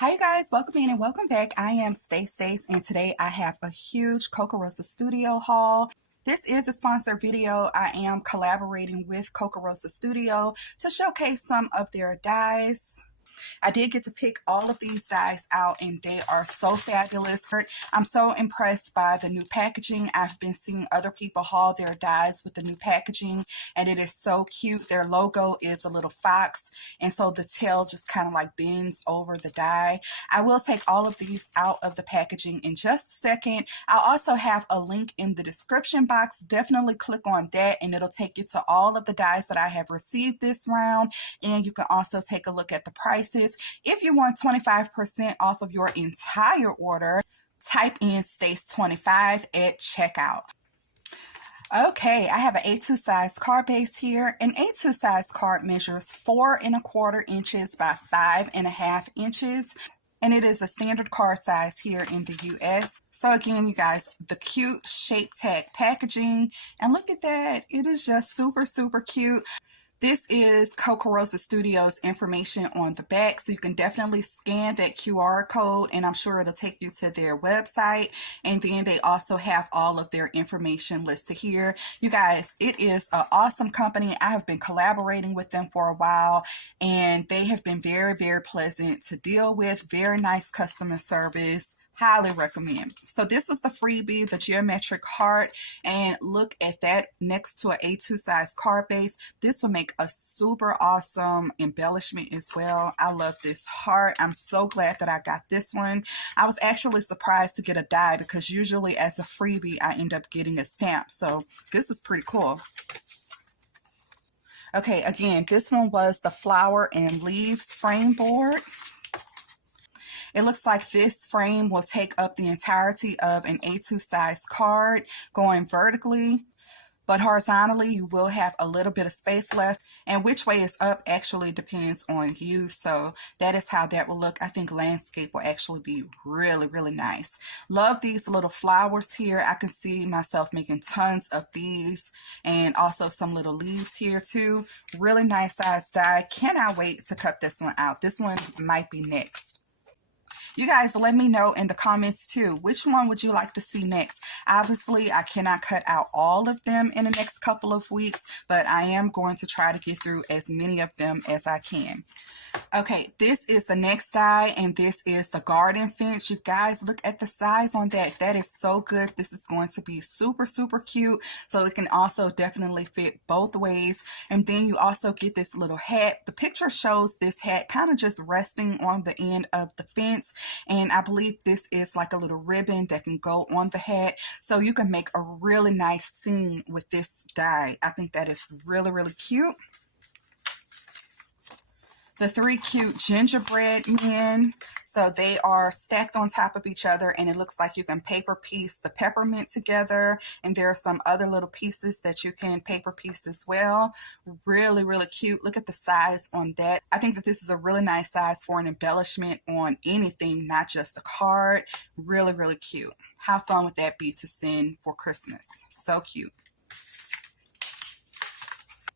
Hi you guys, welcome in and welcome back. I am Stace, and today I have a huge Kokorosa Studio haul. This is a sponsored video. I am collaborating with Kokorosa Studio to showcase some of their dyes. I did get to pick all of these dyes out and they are so fabulous. I'm so impressed by the new packaging. I've been seeing other people haul their dyes with the new packaging and it is so cute. Their logo is a little fox and so the tail just kind of like bends over the dye. I will take all of these out of the packaging in just a second. I'll also have a link in the description box. Definitely click on that and it'll take you to all of the dyes that I have received this round, and you can also take a look at the prices. If you want 25% off of your entire order, type in Stace25 at checkout. Okay, I have an A2 size card base here. An A2 size card measures 4¼ inches by 5½ inches. And it is a standard card size here in the US. So again, you guys, the cute shape tag packaging. And look at that. It is just super cute. This is Kokorosa Studio's information on the back, so you can definitely scan that QR code and I'm sure it'll take you to their website. And then they also have all of their information listed here. You guys, it is an awesome company. I have been collaborating with them for a while and they have been very pleasant to deal with. Very nice customer service. Highly recommend. So this was the freebie, the geometric heart, and look at that next to an A2 size card base. This will make a super awesome embellishment as well. I love this heart. I'm so glad that I got this one. I was actually surprised to get a die because usually as a freebie I end up getting a stamp. So this is pretty cool. Okay, again, this one was the flower and leaves frame board. It looks like this frame will take up the entirety of an A2 size card going vertically, but horizontally you will have a little bit of space left, and which way is up actually depends on you. So that is how that will look. I think landscape will actually be really nice. Love these little flowers here. I can see myself making tons of these, and also some little leaves here too. Really nice size die. Cannot wait to cut this one out. This one might be next. You guys let me know in the comments too, which one would you like to see next? Obviously, I cannot cut out all of them in the next couple of weeks, but I am going to try to get through as many of them as I can. Okay, this is the next die, and this is the garden fence. You guys, look at the size on that. That is so good. This is going to be super cute. So it can also definitely fit both ways. And then you also get this little hat. The picture shows this hat kind of just resting on the end of the fence. And I believe this is like a little ribbon that can go on the hat. So you can make a really nice scene with this die. I think that is really cute. The 3 cute gingerbread men. So they are stacked on top of each other, and it looks like you can paper piece the peppermint together. And there are some other little pieces that you can paper piece as well. Really cute. Look at the size on that. I think that this is a really nice size for an embellishment on anything, not just a card. Really cute. How fun would that be to send for Christmas? So cute.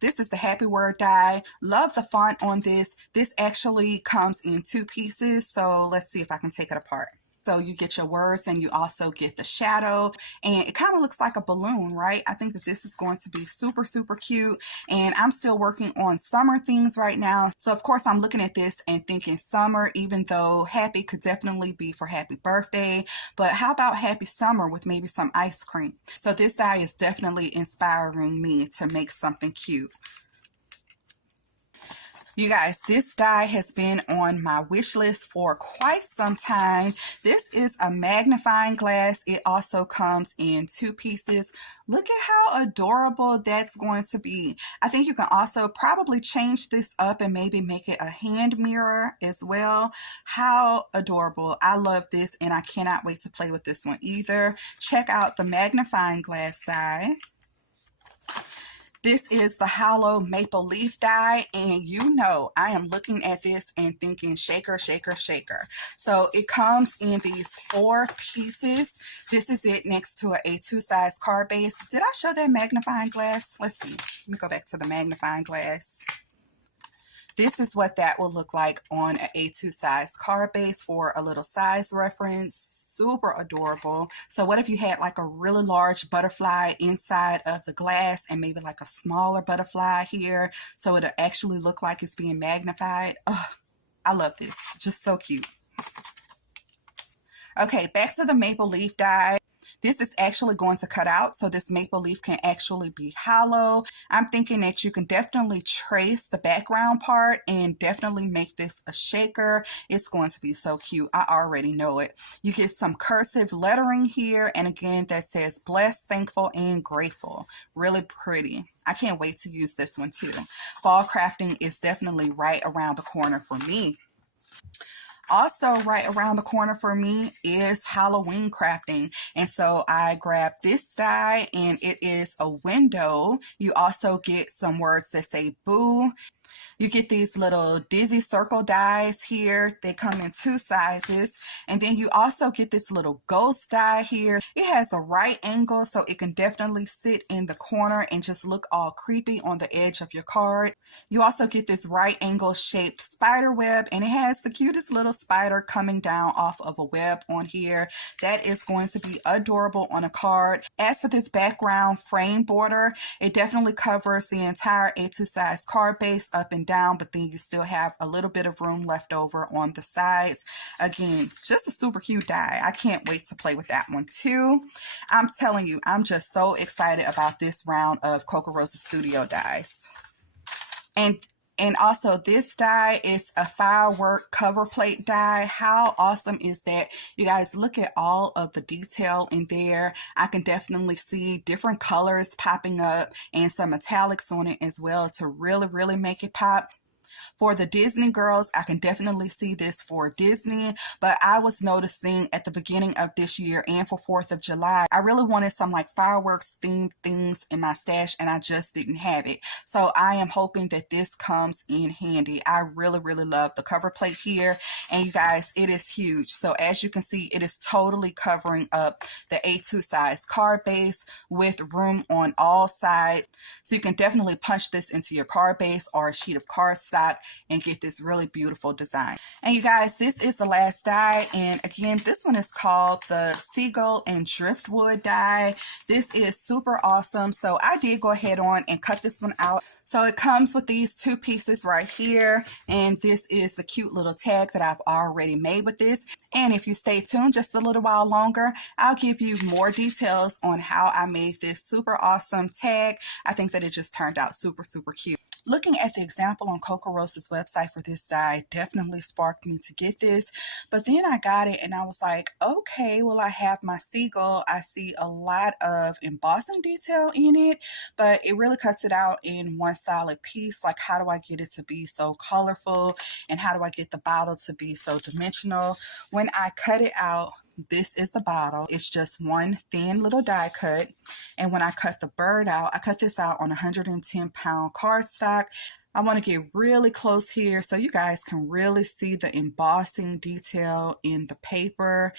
This is the Happy Word die. Love the font on this. This actually comes in 2 pieces. So let's see if I can take it apart. So you get your words and you also get the shadow, and it kind of looks like a balloon, right? I think that this is going to be super cute, and I'm still working on summer things right now. So of course I'm looking at this and thinking summer, even though happy could definitely be for happy birthday, but how about happy summer with maybe some ice cream? So this die is definitely inspiring me to make something cute. You guys, this die has been on my wish list for quite some time. This is a magnifying glass. It also comes in 2 pieces. Look at how adorable that's going to be. I think you can also probably change this up and maybe make it a hand mirror as well. How adorable. I love this and I cannot wait to play with this one either. Check out the magnifying glass die. This is the hollow maple leaf die, and you know I am looking at this and thinking shaker. So it comes in these 4 pieces. This is it next to an A2 size card base. Did I show that magnifying glass? Let's see. Let me go back to the magnifying glass. This is what that will look like on an A2 size card base for a little size reference. Super adorable. So what if you had like a really large butterfly inside of the glass and maybe like a smaller butterfly here, so it'll actually look like it's being magnified. Oh, I love this. Just so cute. Okay, back to the maple leaf die. This is actually going to cut out, so this maple leaf can actually be hollow. I'm thinking that you can definitely trace the background part and definitely make this a shaker. It's going to be so cute. I already know it. You get some cursive lettering here, and again, that says blessed, thankful, and grateful. Really pretty. I can't wait to use this one too. Fall crafting is definitely right around the corner for me. Also, right around the corner for me is Halloween crafting. And so I grabbed this die, and it is a window. You also get some words that say boo. You get these little dizzy circle dies here. They come in 2 sizes. And then you also get this little ghost die here. It has a right angle, so it can definitely sit in the corner and just look all creepy on the edge of your card. You also get this right angle shaped spider web, and it has the cutest little spider coming down off of a web on here. That is going to be adorable on a card. As for this background frame border, it definitely covers the entire A2 size card base up and down, but then you still have a little bit of room left over on the sides. Again, just a super cute die. I can't wait to play with that one too. I'm telling you, I'm just so excited about this round of Kokorosa Studio dies. And also this die is a firework cover plate die. How awesome is that? You guys, look at all of the detail in there. I can definitely see different colors popping up and some metallics on it as well to really make it pop. For the Disney girls, I can definitely see this for Disney, but I was noticing at the beginning of this year and for 4th of July, I really wanted some like fireworks themed things in my stash, and I just didn't have it. So I am hoping that this comes in handy. I really love the cover plate here, and you guys, it is huge. So as you can see, it is totally covering up the A2 size card base with room on all sides. So you can definitely punch this into your card base or a sheet of cardstock and get this really beautiful design. And you guys, this is the last die, and again, this one is called the Seagull and Driftwood die. This is super awesome. So I did go ahead on and cut this one out. So it comes with these 2 pieces right here, and this is the cute little tag that I've already made with this. And if you stay tuned just a little while longer, I'll give you more details on how I made this super awesome tag. I think that it just turned out super cute. Looking at the example on Kokorosa's website for this die definitely sparked me to get this, but then I got it and I was like, okay, well, I have my seagull. I see a lot of embossing detail in it, but it really cuts it out in one solid piece. Like, how do I get it to be so colorful, and how do I get the bottle to be so dimensional? When I cut it out, this is the bottle. It's just one thin little die cut. And when I cut the bird out, I cut this out on 110-pound cardstock. I want to get really close here so you guys can really see the embossing detail in the paper.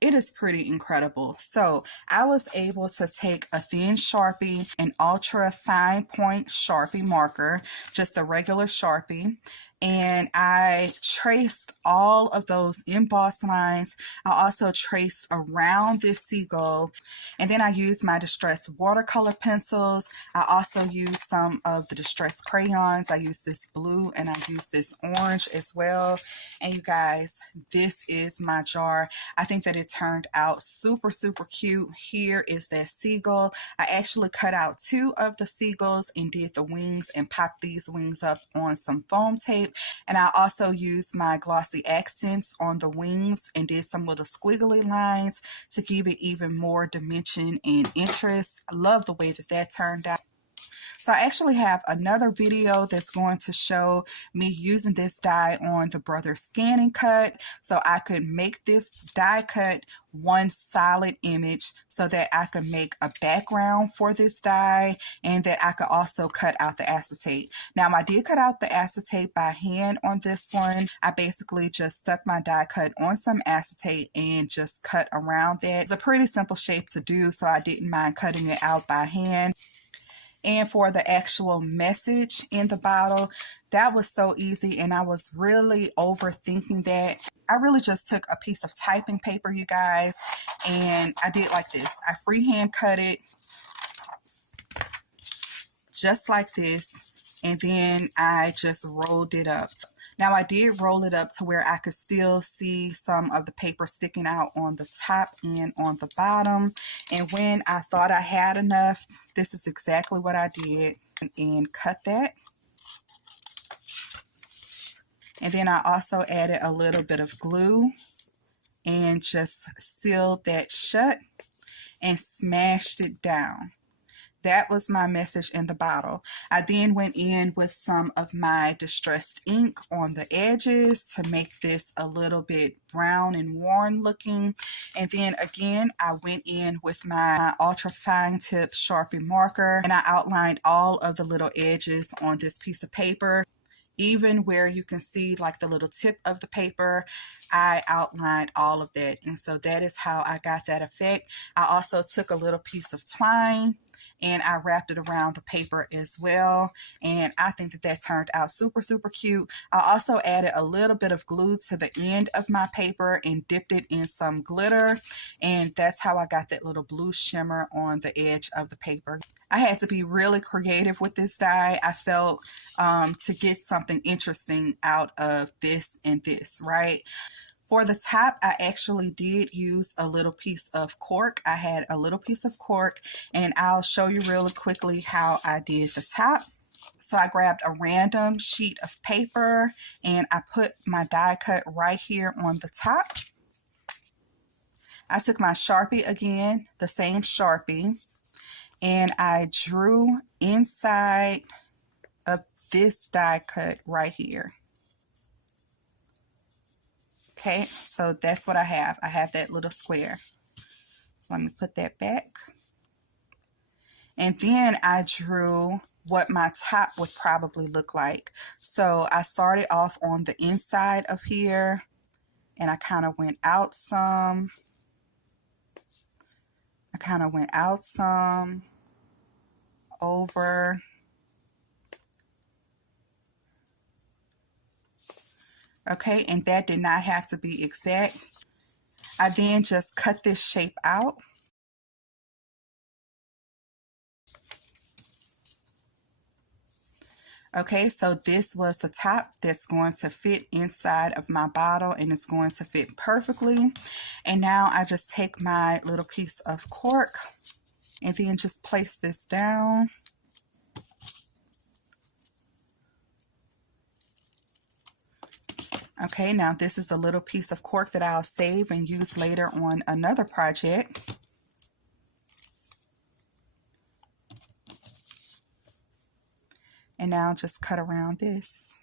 It is pretty incredible. So I was able to take a thin Sharpie, an ultra fine point Sharpie marker, just a regular Sharpie, and I traced all of those emboss lines. I also traced around this seagull, and then I used my distressed watercolor pencils. I also used some of the distressed crayons. I used this blue and I used this orange as well. And you guys, this is my jar. I think that it turned out super cute. Here is that seagull. I actually cut out 2 of the seagulls and did the wings and popped these wings up on some foam tape. And I also used my glossy accents on the wings and did some little squiggly lines to give it even more dimension and interest. I love the way that that turned out. So I actually have another video that's going to show me using this die on the Brother Scan & Cut, so I could make this die cut one solid image so that I could make a background for this die, and that I could also cut out the acetate. Now, I did cut out the acetate by hand on this one. I basically just stuck my die cut on some acetate and just cut around that. It's a pretty simple shape to do, so I didn't mind cutting it out by hand. And for the actual message in the bottle, that was so easy, and I was really overthinking that. I really just took a piece of typing paper, you guys, and I did like this. I freehand cut it just like this, and then I just rolled it up. Now I did roll it up to where I could still see some of the paper sticking out on the top and on the bottom. And when I thought I had enough, this is exactly what I did, and cut that. And then I also added a little bit of glue and just sealed that shut and smashed it down. That was my message in the bottle. I then went in with some of my distressed ink on the edges to make this a little bit brown and worn looking. And then again, I went in with my ultra fine tip Sharpie marker, and I outlined all of the little edges on this piece of paper. Even where you can see like the little tip of the paper, I outlined all of that. And so that is how I got that effect. I also took a little piece of twine and I wrapped it around the paper as well. And I think that that turned out super, super cute. I also added a little bit of glue to the end of my paper and dipped it in some glitter. And that's how I got that little blue shimmer on the edge of the paper. I had to be really creative with this die. I felt to get something interesting out of this and this, right? For the top, I actually did use a little piece of cork. I had a little piece of cork, and I'll show you really quickly how I did the top. So I grabbed a random sheet of paper and I put my die cut right here on the top. I took my Sharpie again, the same Sharpie, and I drew inside of this die cut right here. Okay, so that's what I have. I have that little square. So let me put that back. And then I drew what my top would probably look like. So I started off on the inside of here, and I kind of went out some. I kind of went out some, over. Okay, and that did not have to be exact. I then just cut this shape out. Okay, so this was the top that's going to fit inside of my bottle, and it's going to fit perfectly. And now I just take my little piece of cork and then just place this down. Okay, now this is a little piece of cork that I'll save and use later on another project. And now just cut around this.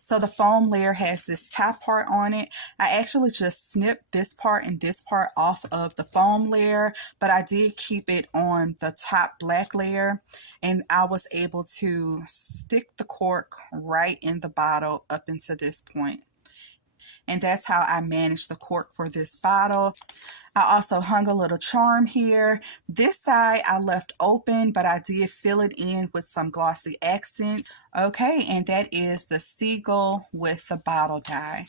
So the foam layer has this top part on it. I actually just snipped this part and this part off of the foam layer, but I did keep it on the top black layer, and I was able to stick the cork right in the bottle up into this point. And that's how I managed the cork for this bottle. I also hung a little charm here. This side I left open, but I did fill it in with some glossy accents. Okay, and that is the seagull with the bottle die.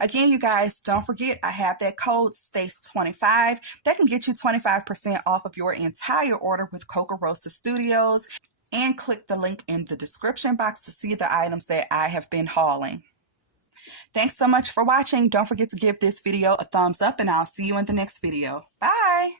Again, you guys, don't forget I have that code STACE25 that can get you 25% off of your entire order with Kokorosa Studios. And click the link in the description box to see the items that I have been hauling. Thanks so much for watching. Don't forget to give this video a thumbs up, and I'll see you in the next video. Bye!